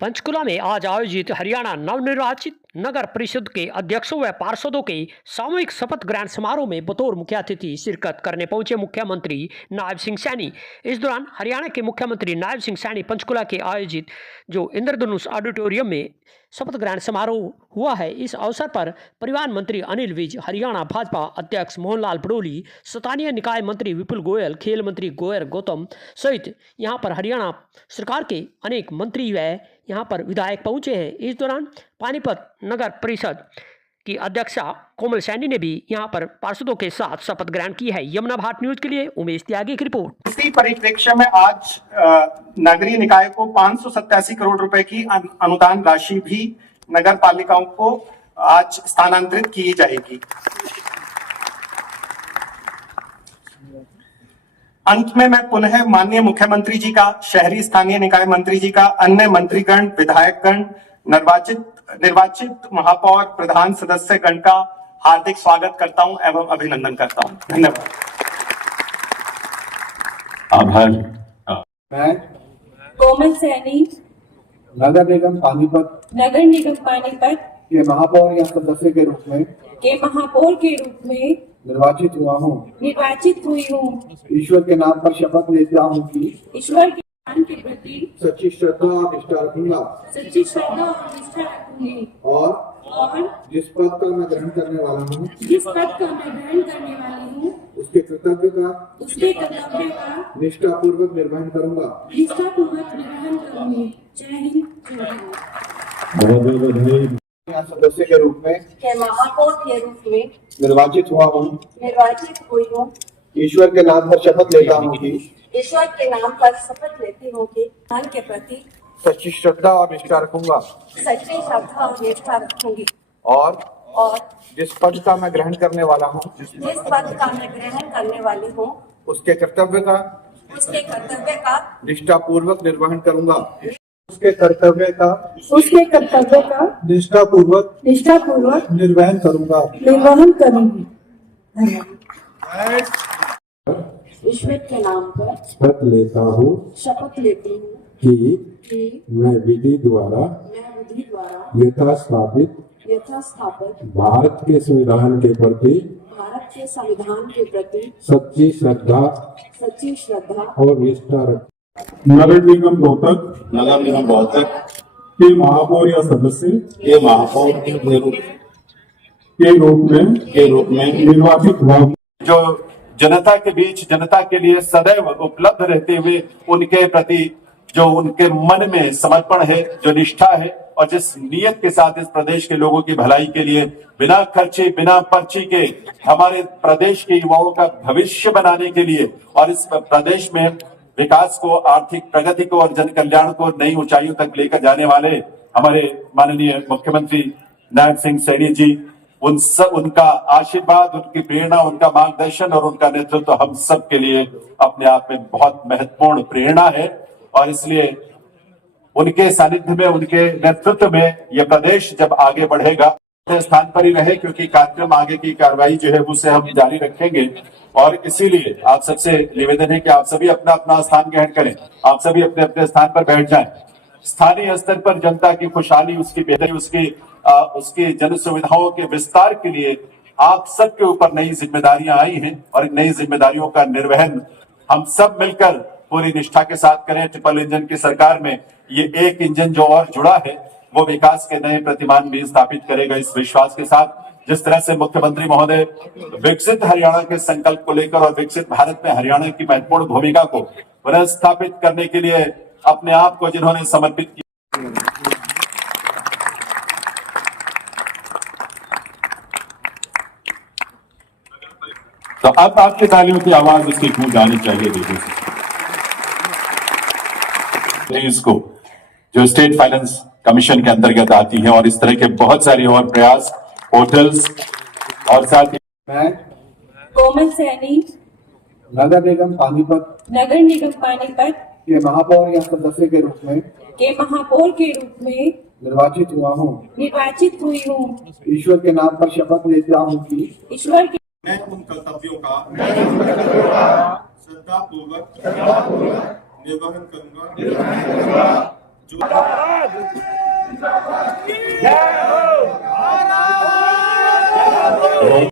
पंचकुला में आज आयोजित हरियाणा नवनिर्वाचित नगर परिषद के अध्यक्षों व पार्षदों के सामूहिक शपथ ग्रहण समारोह में बतौर मुख्य अतिथि शिरकत करने पहुंचे मुख्यमंत्री नायब सिंह सैनी। इस दौरान हरियाणा के मुख्यमंत्री नायब सिंह सैनी पंचकुला के आयोजित जो इंद्रधनुष ऑडिटोरियम में शपथ ग्रहण समारोह हुआ है, इस अवसर पर परिवहन मंत्री अनिल विज, हरियाणा भाजपा अध्यक्ष मोहनलाल पड़ोली, स्थानीय निकाय मंत्री विपुल गोयल, खेल मंत्री गोयर गौतम सहित यहां पर हरियाणा सरकार के अनेक मंत्री व यहां पर विधायक पहुंचे हैं। इस दौरान पानीपत नगर परिषद की अध्यक्षा कोमल सैनी ने भी यहां पर पार्षदों के साथ शपथ ग्रहण की है। यमुना भारत न्यूज के लिए उमेश त्यागी की रिपोर्ट। इसी परिप्रेक्ष्य में आज नगरीय निकाय को 587 करोड़ रुपए की अनुदान राशि भी नगर पालिकाओं को आज स्थानांतरित की जाएगी। अंत में मैं पुनः माननीय मुख्यमंत्री जी का, शहरी स्थानीय निकाय मंत्री जी का, अन्य मंत्रीगण, विधायकगण, निर्वाचित महापौर, प्रधान सदस्य गण का हार्दिक स्वागत करता हूं एवं अभिनंदन करता हूं। धन्यवाद। आभार। मैं कोमल सैनी नगर निगम पानीपत के महापौर या सदस्य के रूप में निर्वाचित हुई हूँ। ईश्वर के नाम पर शपथ लेता हूँ कि ईश्वर के नाम के प्रति सच्ची श्रद्धा और निष्ठा रखूंगा और जिस पद का मैं ग्रहण करने वाला हूँ उसके कर्तव्य का निष्ठापूर्वक निर्वहन करूंगा। जय हिंद। सदस्य के रूप में महापौर के रूप में निर्वाचित हुई हूँ। ईश्वर के नाम पर शपथ लेता हूँ कि ईश्वर के नाम पर शपथ लेती हूँ कि धर्म के प्रति सच्ची श्रद्धा और निष्ठा रखूंगा और जिस पद का मैं ग्रहण करने वाला हूँ उसके कर्तव्य का निष्ठापूर्वक निर्वहन करूंगा। उसके कर्तव्य का निष्ठापूर्वक निर्वहन करूंगा। ईश्वर के नाम पर शपथ लेती हूँ कि मैं विधि द्वारा यथास्थापित भारत के संविधान के प्रति सच्ची श्रद्धा और निष्ठा नगर निगम रोहतक के महापौर या सदस्य के रूप में निर्वाचित हुआ। जो जनता के बीच, जनता के लिए सदैव उपलब्ध रहते हुए उनके प्रति जो उनके मन में समर्पण है, जो निष्ठा है और जिस नियत के साथ इस प्रदेश के लोगों की भलाई के लिए बिना खर्चे, बिना पर्ची के हमारे प्रदेश के युवाओं का भविष्य बनाने के लिए और इस प्रदेश में विकास को, आर्थिक प्रगति को और जन कल्याण को नई ऊंचाइयों तक लेकर जाने वाले हमारे माननीय मुख्यमंत्री नायब सिंह सैनी जी, उनका आशीर्वाद, उनकी प्रेरणा, उनका मार्गदर्शन और उनका नेतृत्व हम सब के लिए अपने आप में बहुत महत्वपूर्ण प्रेरणा है और इसलिए उनके सानिध्य में, उनके नेतृत्व में यह प्रदेश जब आगे बढ़ेगा स्थान पर ही रहे, क्योंकि कार्यक्रम आगे की कार्रवाई जो है उसे हम जारी रखेंगे और इसीलिए आप सबसे निवेदन है कि आप सभी अपना अपना स्थान ग्रहण करें, आप सभी अपने अपने स्थान पर बैठ जाएं। स्थानीय स्तर पर जनता की खुशहाली, उसकी बेहतरी, उसकी जन सुविधाओं के विस्तार के लिए आप सबके ऊपर नई जिम्मेदारियां आई हैं और इन नई जिम्मेदारियों का निर्वहन हम सब मिलकर पूरी निष्ठा के साथ करें। ट्रिपल इंजन की सरकार में ये एक इंजन जो और जुड़ा है वो विकास के नए प्रतिमान भी स्थापित करेगा। इस विश्वास के साथ जिस तरह से मुख्यमंत्री महोदय विकसित हरियाणा के संकल्प को लेकर और विकसित भारत में हरियाणा की महत्वपूर्ण भूमिका को पुनः स्थापित करने के लिए अपने आप को जिन्होंने समर्पित किया, तो अब आपकी तालियों की आवाज उसकी गूंज आनी चाहिए। इसको जो स्टेट फाइनेंस कमीशन के अंतर्गत आती है और इस तरह के बहुत सारे और प्रयास, पोर्टल्स और साथ ही मैं कोमल सैनी नगर निगम पानीपत के महापौर या सदस्य के रूप में निर्वाचित हुई हूँ। ईश्वर के नाम पर शपथ लेता हूँ कि ईश्वर के मैं उन कर्तव्यों का श्रद्धापूर्वक निर्वहन करूंगा जो जय